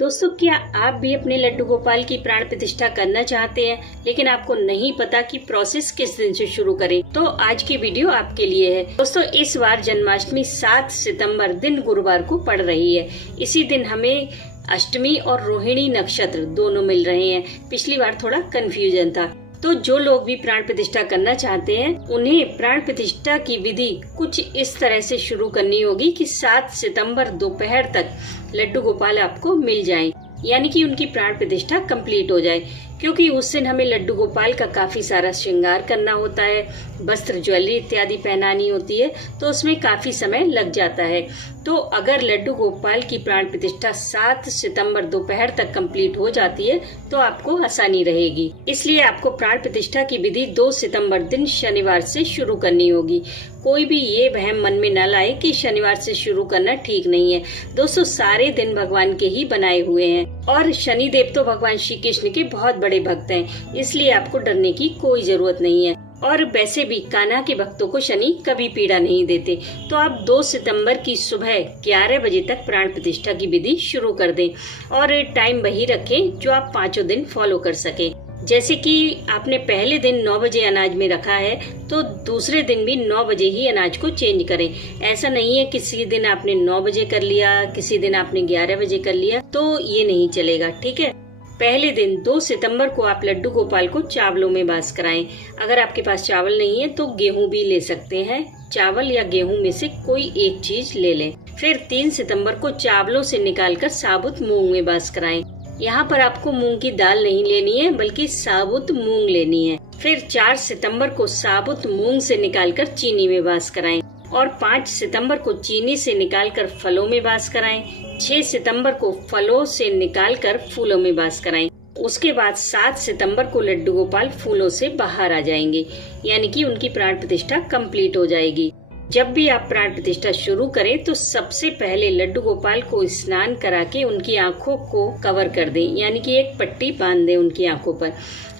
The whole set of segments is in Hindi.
दोस्तों, क्या आप भी अपने लड्डू गोपाल की प्राण प्रतिष्ठा करना चाहते हैं, लेकिन आपको नहीं पता कि प्रोसेस किस दिन से शुरू करें? तो आज की वीडियो आपके लिए है। दोस्तों, इस बार जन्माष्टमी 7 सितंबर दिन गुरुवार को पड़ रही है। इसी दिन हमें अष्टमी और रोहिणी नक्षत्र दोनों मिल रहे हैं। पिछली बार थोड़ा कंफ्यूजन था। तो जो लोग भी प्राण प्रतिष्ठा करना चाहते हैं, उन्हें प्राण प्रतिष्ठा की विधि कुछ इस तरह से शुरू करनी होगी कि 7 सितंबर दोपहर तक लड्डू गोपाल आपको मिल जाएं, यानी कि उनकी प्राण प्रतिष्ठा कंप्लीट हो जाए। क्योंकि उस दिन हमें लड्डू गोपाल का काफी सारा श्रृंगार करना होता है, वस्त्र ज्वेलरी इत्यादि पहनानी होती है, तो उसमें काफी समय लग जाता है। तो अगर लड्डू गोपाल की प्राण प्रतिष्ठा 7 सितंबर दोपहर तक कंप्लीट हो जाती है तो आपको आसानी रहेगी। इसलिए आपको प्राण प्रतिष्ठा की विधि 2 सितंबर दिन शनिवार से शुरू करनी होगी। कोई भी ये वहम मन में न लाए कि शनिवार से शुरू करना ठीक नहीं है। दोस्तों, सारे दिन भगवान के ही बनाए हुए हैं और शनि देव तो भगवान श्री कृष्ण के बहुत बड़े भक्त हैं, इसलिए आपको डरने की कोई जरूरत नहीं है। और वैसे भी कान्हा के भक्तों को शनि कभी पीड़ा नहीं देते। तो आप 2 सितंबर की सुबह 11 बजे तक प्राण प्रतिष्ठा की विधि शुरू कर दें और टाइम वही रखें जो आप 5 दिन फॉलो कर सके। जैसे कि आपने पहले दिन 9 बजे अनाज में रखा है, तो दूसरे दिन भी 9 बजे ही अनाज को चेंज करें। ऐसा नहीं है किसी दिन आपने 9 बजे कर लिया, किसी दिन आपने 11 बजे कर लिया, तो ये नहीं चलेगा, ठीक है। पहले दिन 2 सितंबर को आप लड्डू गोपाल को चावलों में वास कराएं। अगर आपके पास चावल नहीं है तो गेहूं भी ले सकते हैं। चावल या गेहूं में से कोई एक चीज ले लें। फिर 3 सितंबर को चावलों से निकालकर साबुत मूंग में वास कराएं। यहाँ पर आपको मूंग की दाल नहीं लेनी है, बल्कि साबुत मूंग लेनी है। फिर 4 सितंबर को साबुत मूंग से निकालकर चीनी में वास कराएं और 5 सितंबर को चीनी से निकालकर फलों में वास कराएं। 6 सितंबर को फलों से निकालकर फूलों में वास कराएं। उसके बाद 7 सितंबर को लड्डू गोपाल फूलों से बाहर आ जाएंगे, यानी कि उनकी प्राण प्रतिष्ठा कंप्लीट हो जाएगी। जब भी आप प्राण प्रतिष्ठा शुरू करें तो सबसे पहले लड्डू गोपाल को स्नान करा के उनकी आंखों को कवर कर दें, यानी कि एक पट्टी बांध दें उनकी आंखों पर।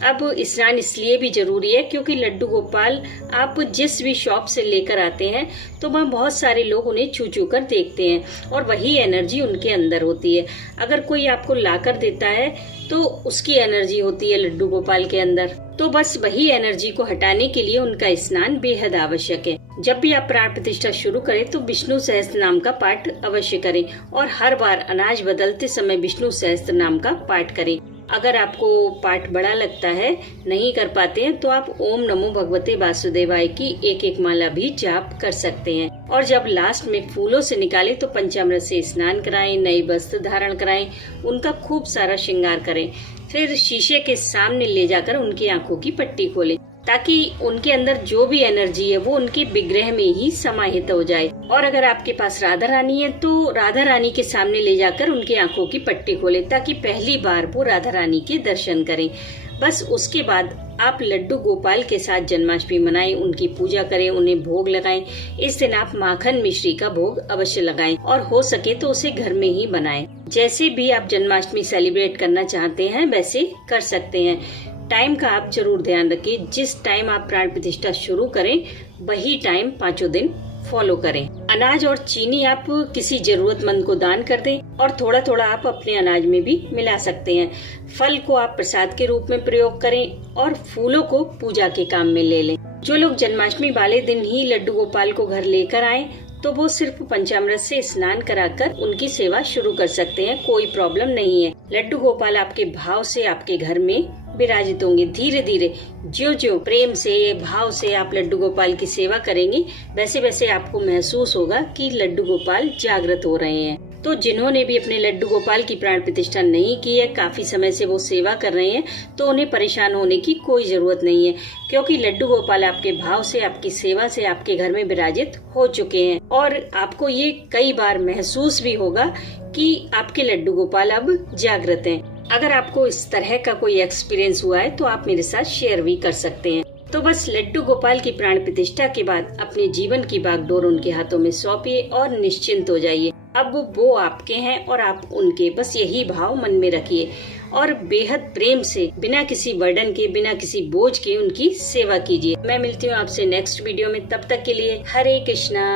अब स्नान इसलिए भी जरूरी है क्योंकि लड्डू गोपाल आप जिस भी शॉप से लेकर आते हैं तो वहाँ बहुत सारे लोग उन्हें छू छू कर देखते हैं और वही एनर्जी उनके अंदर होती है। अगर कोई आपको लाकर देता है तो उसकी एनर्जी होती है लड्डू गोपाल के अंदर, तो बस वही एनर्जी को हटाने के लिए उनका स्नान बेहद आवश्यक है। जब भी आप प्राण प्रतिष्ठा शुरू करें तो विष्णु सहस्त्र नाम का पाठ अवश्य करें और हर बार अनाज बदलते समय विष्णु सहस्त्र नाम का पाठ करें। अगर आपको पाठ बड़ा लगता है, नहीं कर पाते हैं, तो आप ओम नमो भगवते वासुदेवाय की एक माला भी जाप कर सकते हैं। और जब लास्ट में फूलों से निकालें तो पंचामृत से स्नान कराएं, नई वस्त्र धारण कराएं, उनका खूब सारा श्रृंगार करें। फिर शीशे के सामने ले जाकर उनकी आंखों की पट्टी खोलें ताकि उनके अंदर जो भी एनर्जी है वो उनके विग्रह में ही समाहित हो जाए। और अगर आपके पास राधा रानी है तो राधा रानी के सामने ले जाकर उनकी आंखों की पट्टी खोलें ताकि पहली बार वो राधा रानी के दर्शन करें। बस उसके बाद आप लड्डू गोपाल के साथ जन्माष्टमी मनाएं, उनकी पूजा करें, उन्हें भोग लगाएं। इस दिन आप माखन मिश्री का भोग अवश्य लगाएं और हो सके तो उसे घर में ही बनाएं। जैसे भी आप जन्माष्टमी सेलिब्रेट करना चाहते हैं वैसे कर सकते हैं। टाइम का आप जरूर ध्यान रखें। जिस टाइम आप प्राण प्रतिष्ठा शुरू करें वही टाइम 5 दिन फॉलो करें। अनाज और चीनी आप किसी जरूरतमंद को दान कर दें और थोड़ा थोड़ा आप अपने अनाज में भी मिला सकते हैं। फल को आप प्रसाद के रूप में प्रयोग करें और फूलों को पूजा के काम में ले लें। जो लोग जन्माष्टमी वाले दिन ही लड्डू गोपाल को घर लेकर आए तो वो सिर्फ पंचामृत से स्नान कराकर उनकी सेवा शुरू कर सकते हैं, कोई प्रॉब्लम नहीं है। लड्डू गोपाल आपके भाव से आपके घर में विराजित होंगे। धीरे धीरे ज्यो ज्यो प्रेम से भाव से आप लड्डू गोपाल की सेवा करेंगे, वैसे वैसे आपको महसूस होगा कि लड्डू गोपाल जागृत हो रहे हैं। तो जिन्होंने भी अपने लड्डू गोपाल की प्राण प्रतिष्ठा नहीं की है, काफी समय से वो सेवा कर रहे हैं, तो उन्हें परेशान होने की कोई जरूरत नहीं है, क्योंकि लड्डू गोपाल आपके भाव से आपकी सेवा से आपके घर में विराजित हो चुके हैं। और आपको ये कई बार महसूस भी होगा कि आपके लड्डू गोपाल अब जागृत हैं। अगर आपको इस तरह का कोई एक्सपीरियंस हुआ है तो आप मेरे साथ शेयर भी कर सकते हैं। तो बस लड्डू गोपाल की प्राण प्रतिष्ठा के बाद अपने जीवन की बागडोर उनके हाथों में सौंपिए और निश्चिंत हो जाइए। अब वो आपके हैं और आप उनके, बस यही भाव मन में रखिए और बेहद प्रेम से बिना किसी बर्डन के, बिना किसी बोझ के उनकी सेवा कीजिए। मैं मिलती हूँ आपसे नेक्स्ट वीडियो में, तब तक के लिए हरे कृष्णा।